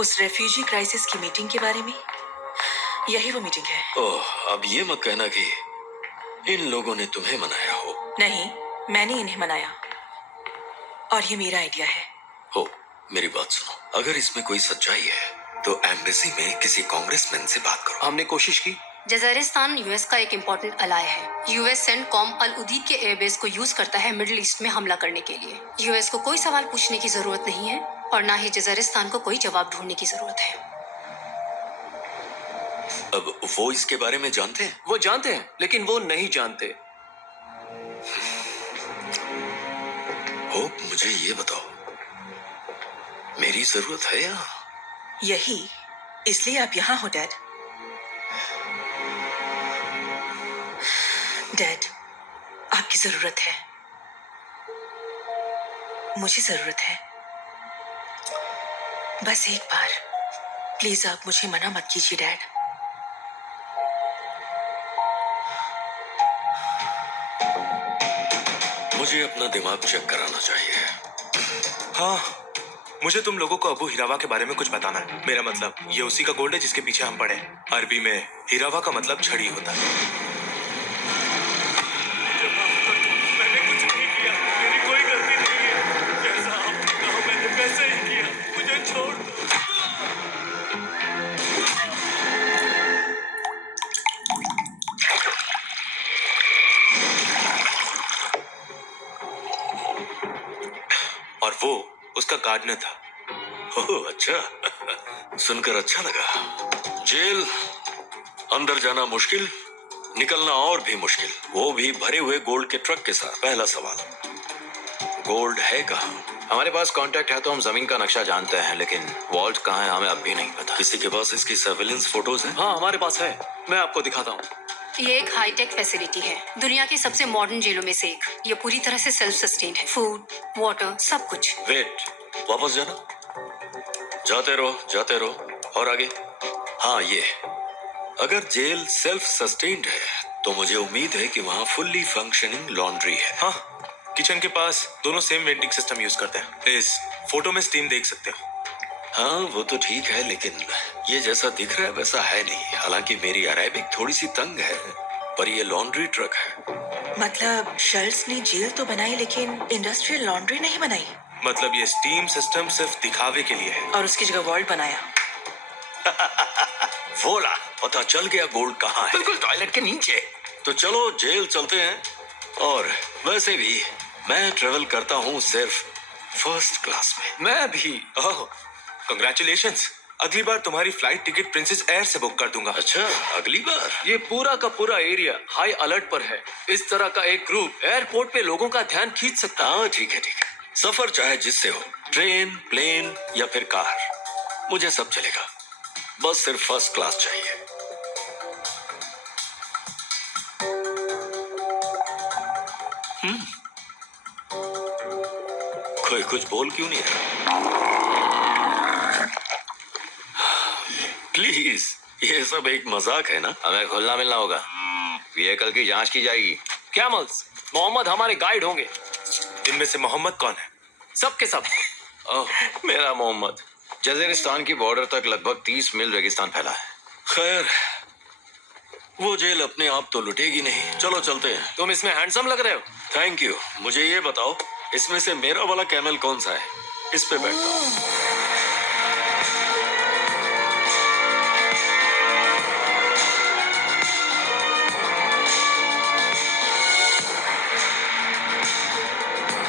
उस refugee crisis की meeting के बारे में। यही वो मीटिंग है। ओह, अब ये मत कहना कि इन लोगों ने तुम्हें मनाया हो। नहीं, मैंने इन्हें मनाया और ये मेरा आइडिया है। हो, मेरी बात सुनो। अगर इसमें कोई सच्चाई है तो एम्बेसी में किसी कांग्रेसमैन से बात करो। हमने कोशिश की। जज़ारिस्तान यूएस का एक इम्पोर्टेंट अलाय है। यूएस सेंटकॉम अल उदीद के एयरबेस को यूज करता है मिडिल ईस्ट में हमला करने के लिए। यूएस को कोई सवाल पूछने की जरूरत नहीं है और ना ही जज़ारिस्तान को कोई जवाब ढूंढने की जरूरत है। अब वो इसके बारे में जानते हैं? वो जानते हैं, लेकिन वो नहीं जानते। होप, मुझे ये बताओ, मेरी जरूरत है या? यही इसलिए आप यहाँ हो डैड। डैड, आपकी जरूरत है, मुझे जरूरत है। बस एक बार प्लीज आप मुझे मना मत कीजिए डैड। मुझे अपना दिमाग चेक कराना चाहिए। हाँ, मुझे तुम लोगों को अबू हिरावा के बारे में कुछ बताना है। मेरा मतलब ये उसी का गोल्ड है जिसके पीछे हम पड़े। अरबी में हिरावा का मतलब छड़ी होता है। मैंने कुछ नहीं किया, मेरी कोई गलती नहीं है। जैसा आपने कहा मैंने वैसा ही किया, मुझे छोड़ दो। और वो उसका गार्डनर था। ओह, अच्छा। सुनकर अच्छा लगा। जेल, अंदर जाना मुश्किल, निकलना और भी मुश्किल, वो भी भरे हुए गोल्ड के ट्रक के साथ। पहला सवाल, गोल्ड है कहाँ? हमारे पास कांटेक्ट है तो हम जमीन का नक्शा जानते हैं, लेकिन वॉल्ट कहाँ है हमें अब भी नहीं पता। किसी के पास इसकी सर्वेलेंस फोटोज हैं? हाँ, हमारे पास है। मैं आपको दिखाता हूँ। ये एक हाईटेक फैसिलिटी है, दुनिया की सबसे मॉडर्न जेलों में से एक। ये पूरी तरह से सेल्फ सस्टेन्ड है, फूड, वाटर, सब कुछ। वेट, वापस जाना। जाते रहो और आगे। हाँ, ये अगर जेल सेल्फ सस्टेन्ड है तो मुझे उम्मीद है कि वहाँ फुल्ली फंक्शनिंग लॉन्ड्री है। हाँ, किचन के पास दोनों सेम वेंटिंग सिस्टम यूज करते हैं। इस फोटो में स्टीम देख सकते हो। हाँ, वो तो ठीक है, लेकिन ये जैसा दिख रहा है वैसा है नहीं। हालांकि मेरी अरेबिक थोड़ी सी तंग है, पर ये लॉन्ड्री ट्रक है। मतलब शर्ट्स ने जेल तो बनाई लेकिन इंडस्ट्रियल लॉन्ड्री नहीं बनाई। मतलब ये स्टीम सिस्टम सिर्फ दिखावे के लिए है। और उसकी जगह वॉल्ट बनाया। वोला, पता चल गया गोल्ड कहाँ है। बिल्कुल टॉयलेट के नीचे। तो चलो जेल चलते हैं। और वैसे भी मैं ट्रेवल करता हूँ सिर्फ फर्स्ट क्लास में। मैं भी। ओह, कंग्रेचुलेशंस। अगली बार तुम्हारी फ्लाइट टिकट प्रिंसेस एयर से बुक कर दूंगा। अच्छा, अगली बार? ये पूरा का पूरा एरिया हाई अलर्ट पर है। इस तरह का एक ग्रुप एयरपोर्ट पे लोगों का ध्यान खींच सकता है। हाँ, ठीक है। सफर चाहे जिससे हो, ट्रेन, प्लेन या फिर कार, मुझे सब चलेगा। बस सिर्फ फर्स्ट क्लास चाहिए। कोई कुछ बोल क्यों नहीं रहा? प्लीज, ये सब एक मजाक है ना? हमें खुलना मिलना होगा। व्हीकल की जांच की जाएगी। कैमल्स, मोहम्मद हमारे गाइड होंगे। इनमें से मोहम्मद कौन है? सब के सब। ओह, मेरा मोहम्मद। जज़ीरिस्तान की बॉर्डर तक लगभग 30 मील रेगिस्तान फैला है। खैर, वो जेल अपने आप तो लुटेगी नहीं। चलो चलते हैं। तुम इसमें हैंडसम लग रहे हो। Thank you. मुझे ये बताओ, इसमें से मेरा वाला कैमल कौन सा है? इस पे बैठता हूँ।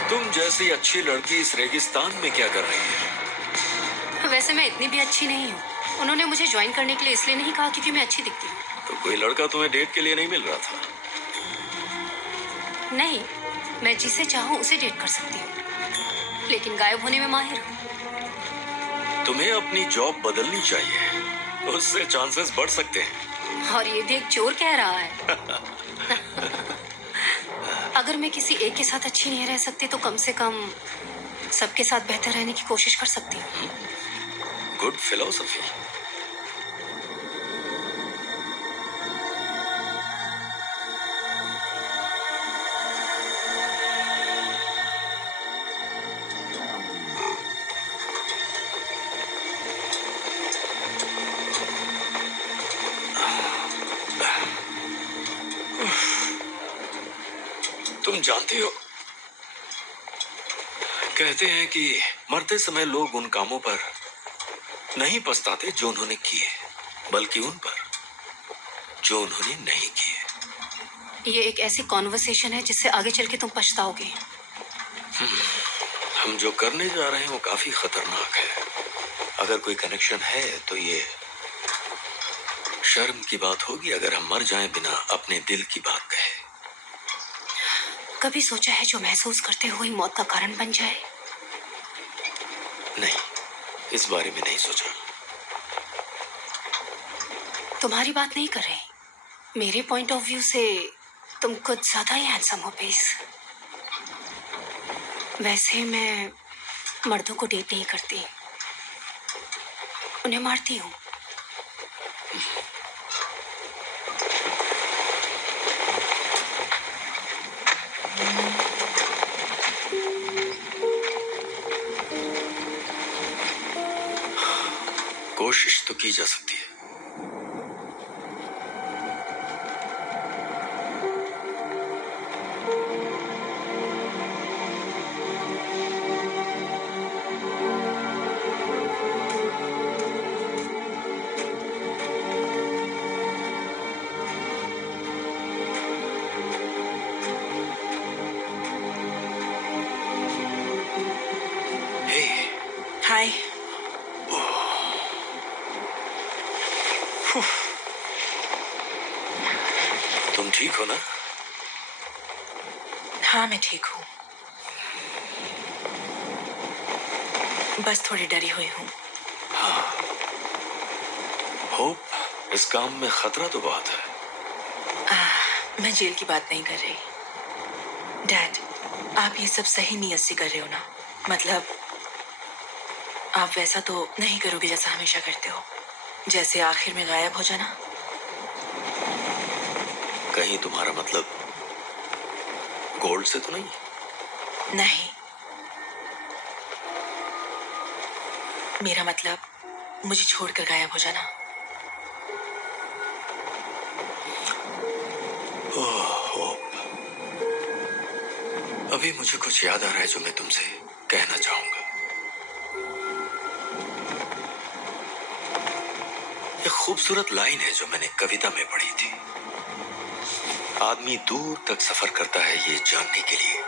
तुम जैसी अच्छी लड़की इस रेगिस्तान में क्या कर रही है? वैसे मैं इतनी भी अच्छी नहीं हूँ। उन्होंने मुझे ज्वाइन करने के लिए इसलिए नहीं कहा क्योंकि मैं अच्छी दिखती हूँ। तो कोई लड़का तुम्हें डेट के लिए नहीं मिल रहा था? नहीं, मैं जिसे चाहूँ उसे डेट कर सकती हूँ, लेकिन गायब होने में माहिर हूँ। तुम्हें अपनी जॉब बदलनी चाहिए, उससे चांसेस बढ़ सकते हैं। और ये भी एक चोर कह रहा है। अगर मैं किसी एक के साथ अच्छी नहीं रह सकती तो कम से कम सबके साथ बेहतर रहने की कोशिश कर सकती हूँ। Good philosophy. जानती हो, कहते हैं कि मरते समय लोग उन कामों पर नहीं पछताते जो उन्होंने किए, बल्कि उन पर जो उन्होंने नहीं किए। ये एक ऐसी कॉन्वर्सेशन है जिससे आगे चल के तुम पछताओगे। हम जो करने जा रहे हैं वो काफी खतरनाक है। अगर कोई कनेक्शन है तो ये शर्म की बात होगी अगर हम मर जाएं बिना अपने दिल की बात कहे। कभी सोचा है जो महसूस करते हुए मौत का कारण बन जाए? नहीं, इस बारे में नहीं सोचा। तुम्हारी बात नहीं कर रही। मेरे पॉइंट ऑफ व्यू से तुम कुछ ज्यादा ही हैंडसम हो पेस। वैसे मैं मर्दों को डेट नहीं करती, उन्हें मारती हूँ। कोशिश तो की जा सकती है। हे, हाय। तुम ठीक हो ना? हाँ, मैं ठीक हूँ, बस थोड़ी डरी हुई हूँ। होप, इस काम में खतरा तो बहुत है। मैं जेल की बात नहीं कर रही। डैड, आप ये सब सही नीयत से कर रहे हो ना? मतलब आप वैसा तो नहीं करोगे जैसा हमेशा करते हो, जैसे आखिर में गायब हो जाना। कहीं तुम्हारा मतलब गोल्ड से तो नहीं? नहीं, मेरा मतलब मुझे छोड़कर गायब हो जाना। अभी मुझे कुछ याद आ रहा है जो मैं तुमसे कहना चाहूंगा। एक खूबसूरत लाइन है जो मैंने कविता में पढ़ी थी। आदमी दूर तक सफर करता है ये जानने के लिए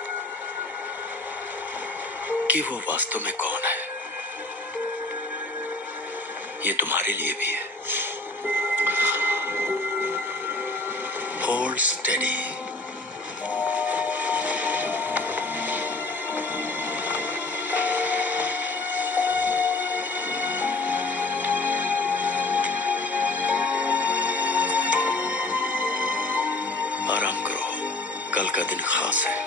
कि वो वास्तव में कौन है। ये तुम्हारे लिए भी है। Hold steady. आराम करो, कल का दिन खास है।